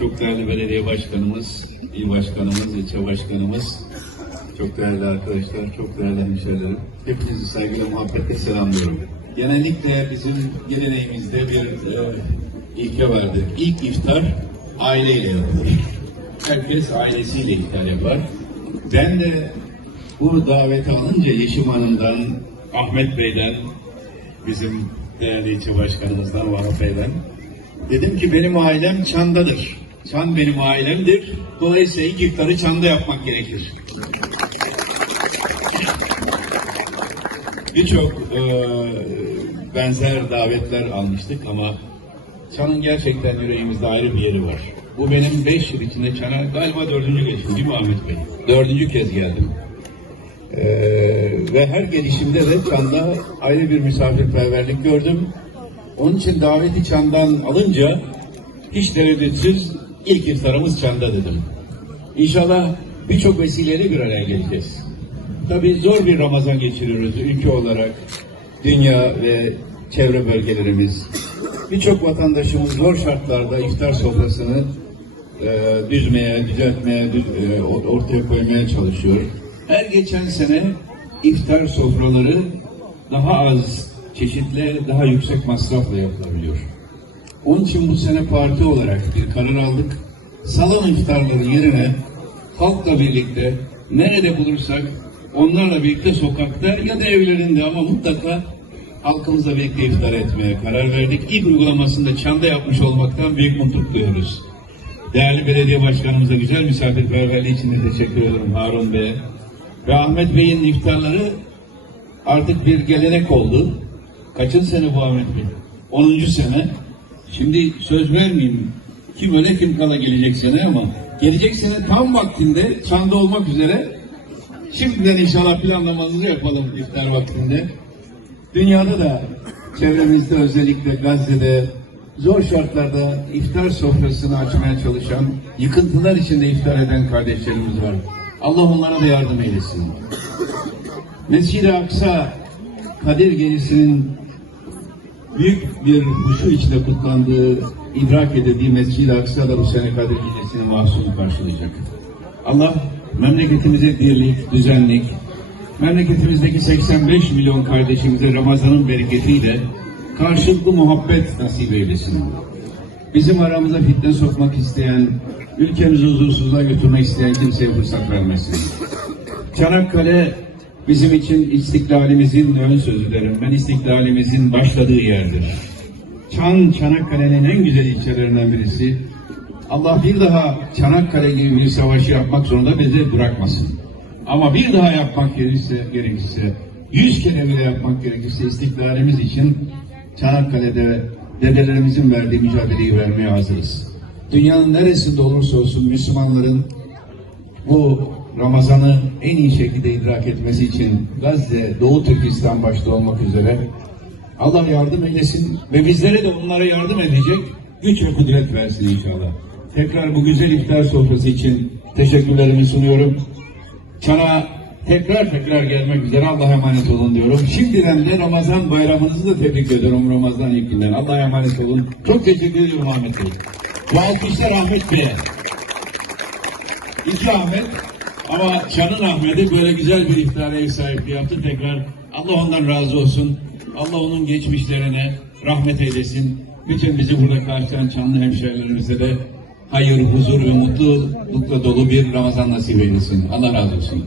çok değerli belediye başkanımız, il başkanımız, ilçe başkanımız, çok değerli arkadaşlar, çok değerli hemşehrilerim. Hepinizi saygıyla, muhabbetle selamlıyorum. Genellikle bizim geleneğimizde bir e, ilke vardır. İlk iftar aileyle yapılır. Herkes ailesiyle iftar yapar. Ben de bu daveti alınca Yeşim Hanım'dan, Ahmet Bey'den, bizim değerli ilçe başkanımızdan, Vahap Bey'den, dedim ki benim ailem Çan'dadır. Çan benim ailemdir. Dolayısıyla ilk iftarı Çan'da yapmak gerekir. Birçok e, benzer davetler almıştık ama Çan'ın gerçekten yüreğimizde ayrı bir yeri var. Bu benim beş yıl içinde Çan'a galiba dördüncü gelişim değil mi Ahmet Bey? Dördüncü kez geldim. Ee, ve her gelişimde de Çan'da ayrı bir misafirperverlik gördüm. Onun için daveti Çan'dan alınca hiç tereddütsüz ilk iftarımız Çan'da dedim. İnşallah birçok vesileyle bir araya geleceğiz. Tabii zor bir Ramazan geçiriyoruz ülke olarak. Dünya ve çevre bölgelerimiz. Birçok vatandaşımız zor şartlarda iftar sofrasını e, düzmeye, düzeltmeye, düz- e, ortaya koymaya çalışıyor. Her geçen sene iftar sofraları daha az çeşitle, daha yüksek masrafla yapılabiliyor. Onun için bu sene parti olarak bir karar aldık. Salon iftarları yerine halkla birlikte nerede bulursak onlarla birlikte sokakta ya da evlerinde ama mutlaka halkımızla birlikte iftar etmeye karar verdik. İlk uygulamasında Çan'da yapmış olmaktan büyük mutluluk duyuyoruz. Değerli belediye başkanımıza güzel misafirperverliği için de teşekkür ederim Harun Bey'e. Ve Ahmet Bey'in iftarları artık bir gelenek oldu. Kaçın sene bu Ahmet Bey? 10. sene. Şimdi söz vermeyeyim. Kim öyle kim kala gelecek sene ama gelecek sene tam vaktinde çanda olmak üzere şimdiden inşallah planlamanızı yapalım iftar vaktinde. Dünyada da çevremizde özellikle Gazze'de zor şartlarda iftar sofrasını açmaya çalışan, yıkıntılar içinde iftar eden kardeşlerimiz var. Allah onlara da yardım eylesin. Mescid-i Aksa Kadir Gecesi'nin büyük bir huşu içinde kutlandığı, idrak edildiği Mescid-i Aksa da bu sene Kadir Gecesi'nin mahsulü karşılayacak. Allah memleketimize birlik, düzenlik, memleketimizdeki 85 milyon kardeşimize Ramazan'ın bereketiyle karşılıklı muhabbet nasip eylesin. Bizim aramıza fitne sokmak isteyen, ülkemizi huzursuzluğa götürmek isteyen kimseye fırsat vermesin. Çanakkale bizim için istiklalimizin ön sözü derim. Ben istiklalimizin başladığı yerdir. Çan, Çanakkale'nin en güzel ilçelerinden birisi. Allah bir daha Çanakkale gibi bir savaşı yapmak zorunda bizi bırakmasın. Ama bir daha yapmak gerekirse, gerekirse yüz kere bile yapmak gerekirse istiklalimiz için Çanakkale'de dedelerimizin verdiği mücadeleyi vermeye hazırız. Dünyanın neresinde olursa olsun Müslümanların bu Ramazan'ı en iyi şekilde idrak etmesi için Gazze, Doğu Türkistan başta olmak üzere Allah yardım eylesin ve bizlere de onlara yardım edecek güç ve kudret versin inşallah. Tekrar bu güzel iftar sofrası için teşekkürlerimi sunuyorum. Çana tekrar tekrar gelmek üzere Allah'a emanet olun diyorum. Şimdiden de Ramazan bayramınızı da tebrik ediyorum Ramazan ilk. Allah'a emanet olun. Çok teşekkür ediyorum Ahmet Bey. Bu alkışlar Ahmet Bey'e. İki Ahmet ama Çan'ın Ahmet'i böyle güzel bir iftara ev sahipliği yaptı. Tekrar Allah ondan razı olsun. Allah onun geçmişlerine rahmet eylesin. Bütün bizi burada karşılayan Çanlı hemşehrilerimize de hayır, huzur ve mutlulukla dolu bir Ramazan nasip eylesin. Allah razı olsun.